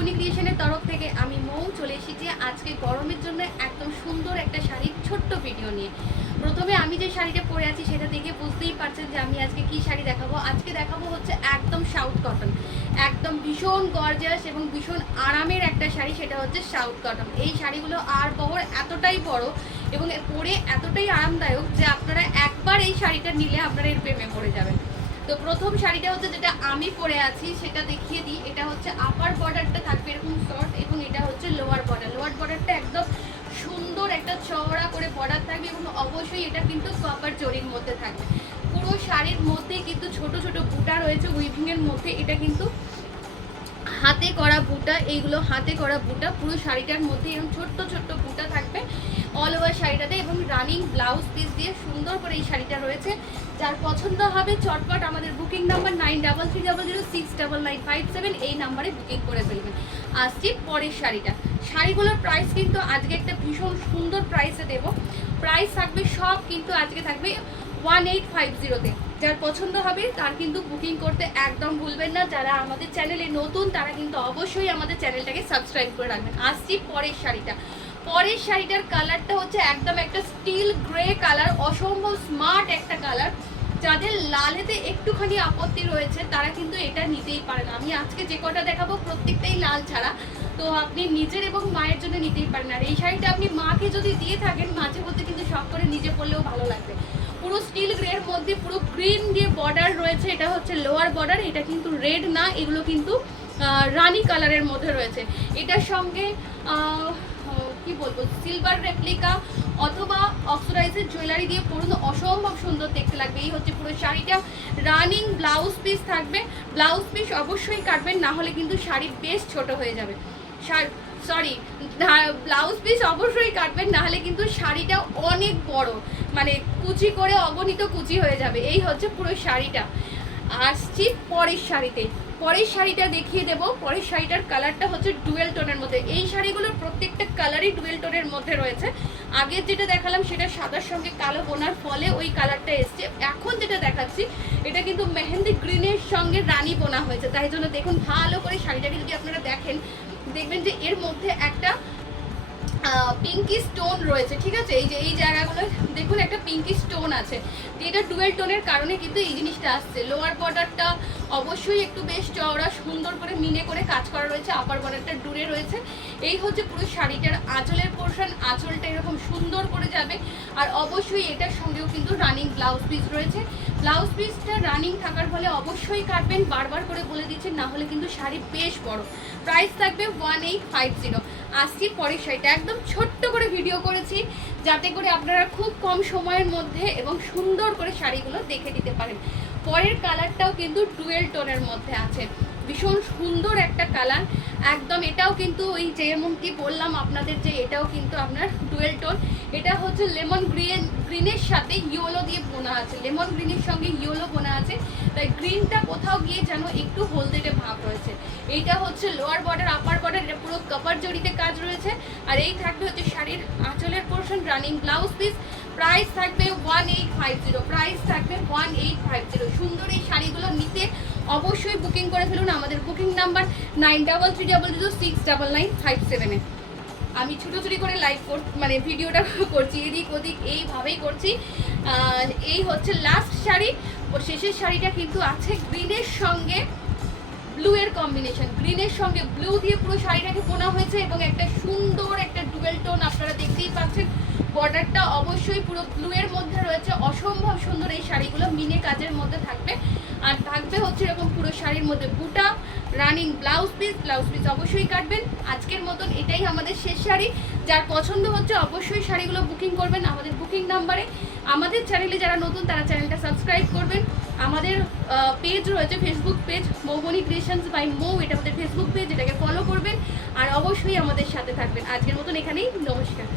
মৌবনী ক্রিয়েশনের তরফ থেকে আমি মৌ চলে এসেছি আজকে গরমের জন্য একদম সুন্দর একটা শাড়ির ছোট্ট ভিডিও নিয়ে। প্রথমে আমি যে শাড়িটা পরে আছি সেটা দেখে বুঝতেই পারছেন যে আমি আজকে কি শাড়ি দেখাবো। আজকে দেখাবো হচ্ছে একদম সাউথ কটন, একদম ভীষণ গর্জিয়াস এবং ভীষণ আরামের একটা শাড়ি, সেটা হচ্ছে সাউথ কটন। এই শাড়িগুলো আর বহর এতটাই বড় এবং পরে এতটাই আরামদায়ক যে আপনারা একবার এই শাড়িটা নিলে আপনারা এর প্রেমে পড়ে যাবেন। তো প্রথম শাড়িটা হচ্ছে যেটা আমি পরে আছি সেটা দেখিয়ে দিই। এটা হচ্ছে আপার বর্ডারটা থাকবে এরকম শর্ট এবং এটা হচ্ছে লোয়ার বর্ডার। লোয়ার বর্ডারটা একদম সুন্দর একটা চওড়া করে বর্ডার থাকবে এবং অবশ্যই এটা কিন্তু কপার জরির মধ্যে থাকবে। পুরো শাড়ির মধ্যে কিন্তু ছোট ছোট বুটা রয়েছে উইভিংয়ের মধ্যে। এটা কিন্তু হাতে করা বুটা, এইগুলো হাতে করা বুটা। পুরো শাড়িটার মধ্যে এরকম ছোট্ট ছোট্ট বুটা থাকবে অল ওভার শাড়িটাতে এবং রানিং ব্লাউজ পিস দিয়ে সুন্দর করে এই শাড়িটা রয়েছে। যার পছন্দ হবে চটপট আমাদের বুকিং নাম্বার 9330069957 এই নাম্বারে বুকিং করে ফেলবেন। আসছি পরের শাড়িটা। শাড়িগুলোর প্রাইস কিন্তু আজকে একটা ভীষণ সুন্দর প্রাইসে দেবো। প্রাইস থাকবে সব কিন্তু আজকে থাকবে 1850-তে। যার পছন্দ হবে তার কিন্তু বুকিং করতে একদম ভুলবেন না। যারা আমাদের চ্যানেলে নতুন তারা কিন্তু অবশ্যই আমাদের চ্যানেলটাকে সাবস্ক্রাইব করে রাখবেন। আসছি পরের শাড়িটা। পরের শাড়িটার কালারটা হচ্ছে একদম একটা স্টিল গ্রে কালার, অসম্ভব স্মার্ট একটা কালার। যাদের লালেতে একটুখানি আপত্তি রয়েছে তারা কিন্তু এটা নিতেই পারেন। আমি আজকে যে কটা দেখাবো প্রত্যেকটাই লাল ছাড়া, তো আপনি নিজের এবং মায়ের জন্য নিতেই পারেন। আর এই শাড়িটা আপনি মাকে যদি দিয়ে থাকেন মাঝে মধ্যে কিন্তু শখ করে নিজে পরলেও ভালো লাগবে। পুরো স্টিল গ্রের মধ্যে পুরো গ্রিন দিয়ে বর্ডার রয়েছে। এটা হচ্ছে লোয়ার বর্ডার, এটা কিন্তু রেড না, এগুলো কিন্তু রানি কালারের মধ্যে রয়েছে। এটার সঙ্গে কি বলবো সিলভার রেপ্লিকা অথবা অক্সিডাইজের জুয়েলারি দিয়ে পরুন, অসম্ভব সুন্দর দেখতে লাগবে। এই হচ্ছে পুরো শাড়িটা। রানিং ব্লাউজ পিস থাকবে। ব্লাউজ পিস অবশ্যই কাটবেন, না হলে কিন্তু শাড়ি বেশ ছোট হয়ে যাবে। সরি, ব্লাউজ পিস অবশ্যই কাটবেন, না হলে কিন্তু শাড়িটা অনেক বড়, মানে কুচি করে অগণিত কুচি হয়ে যাবে। এই হচ্ছে পুরো শাড়িটা। আসছি পরের শাড়িতে। পরের শাড়িটা দেখিয়ে দেবো। পরের শাড়িটার কালারটা হচ্ছে ডুয়েল টোনের মধ্যে। এই শাড়িগুলোর প্রত্যেকটা কালারই ডুয়েল টোনের মধ্যে রয়েছে। আগের যেটা দেখালাম সেটা সাদার সঙ্গে কালো বোনার ফলে ওই কালারটা এসছে। এখন যেটা দেখাচ্ছি এটা কিন্তু মেহেন্দি গ্রিনের সঙ্গে রানী বোনা হয়েছে। তাই জন্য দেখুন ভালো করে শাড়িটাকে যদি আপনারা দেখেন দেখবেন যে এর মধ্যে একটা পিঙ্কি স্টোন রয়েছে, ঠিক আছে। এই যে এই জায়গাগুলো দেখুন একটা পিঙ্কি স্টোন আছে। এটা ডুয়েল টোনের কারণে কিন্তু এই জিনিসটা আসছে। লোয়ার বর্ডারটা অবশ্যই একটু বেশ চওড়া সুন্দর করে মিনে করে কাজ করা রয়েছে, আপার বর্ডারটা ডুরে রয়েছে। এই হচ্ছে পুরো শাড়িটার আঁচলের পোর্শন। আঁচলটা এরকম সুন্দর করে যাবে আর অবশ্যই এটার সঙ্গেও কিন্তু রানিং ব্লাউজ পিস রয়েছে। ব্লাউজ পিসটা রানিং থাকার ফলে অবশ্যই কাটবেন, বারবার করে বলে দিচ্ছেন, না হলে কিন্তু শাড়ি বেশ বড়। প্রাইস থাকবে 1850। আসছি পরের শাড়িটা। একদম ছোট্ট করে ভিডিও করেছি যাতে করে আপনারা খুব কম সময়ের মধ্যে এবং সুন্দর করে শাড়িগুলো দেখে দিতে পারেন। পরের কালারটাও কিন্তু ডুয়েল টোনের মধ্যে আছে, ভীষণ সুন্দর একটা কালার একদম। এটাও কিন্তু ওই যেমন কি বললাম আপনাদের যে এটাও কিন্তু আপনার ডুয়েল টোন। এটা হচ্ছে লেমন গ্রিনের সাথে ইয়েলো দিয়ে বোনা আছে, লেমন গ্রিনের সঙ্গে ইয়েলো বোনা আছে, তাই গ্রিনটা কোথাও গিয়ে যেন একটু হলদেটে ভাব রয়েছে। এইটা হচ্ছে লোয়ার বর্ডার, আপার বর্ডার, এটা পুরো কপার জড়িতে কাজ রয়েছে। আর এই থাকবে হচ্ছে শাড়ির আঁচলের portion, running blouse piece. Price থাকবে 1850। প্রাইস থাকবে 1850। সুন্দর এই শাড়িগুলো নিতে অবশ্যই বুকিং করে ফেলুন আমাদের বুকিং নাম্বার 9330069957-এ। আমি ছুটোছুটি করে লাইভ মানে ভিডিওটা করছি, এদিক ওদিক এইভাবেই করছি। এই হচ্ছে লাস্ট শাড়ি। ও শেষের শাড়িটা কিন্তু আছে গ্রিনের সঙ্গে ব্লু এর কম্বিনেশন। গ্রিনের সঙ্গে ব্লু দিয়ে পুরো শাড়িটাকে বোনা হয়েছে এবং একটা সুন্দর একটা ডুয়েল টোন আপনারা দেখতেই পাচ্ছেন। বর্ডারটা অবশ্যই পুরো ব্লু এর মধ্যে রয়েছে, অসম্ভব সুন্দর এই শাড়িগুলো মিনে কাজের মধ্যে থাকবে। আর থাকবে হচ্ছে এরকম পুরো শাড়ির মধ্যে বুটা, running blouse piece. Blouse piece অবশ্যই কাটবেন। আজকের মতন এটাই আমাদের শেষ শাড়ি। যার পছন্দ হচ্ছে অবশ্যই শাড়িগুলো বুকিং করবেন আমাদের বুকিং নাম্বারে। আমাদের চ্যানেলে যারা নতুন তারা চ্যানেলটা সাবস্ক্রাইব করবেন। আমাদের পেজ রয়েছে Facebook page Moubani creations by Mou, এটা আমাদের ফেসবুক পেজ, এটাকে ফলো করবেন আর অবশ্যই আমাদের সাথে থাকবেন। আজকের মতন এখানেই, নমস্কার।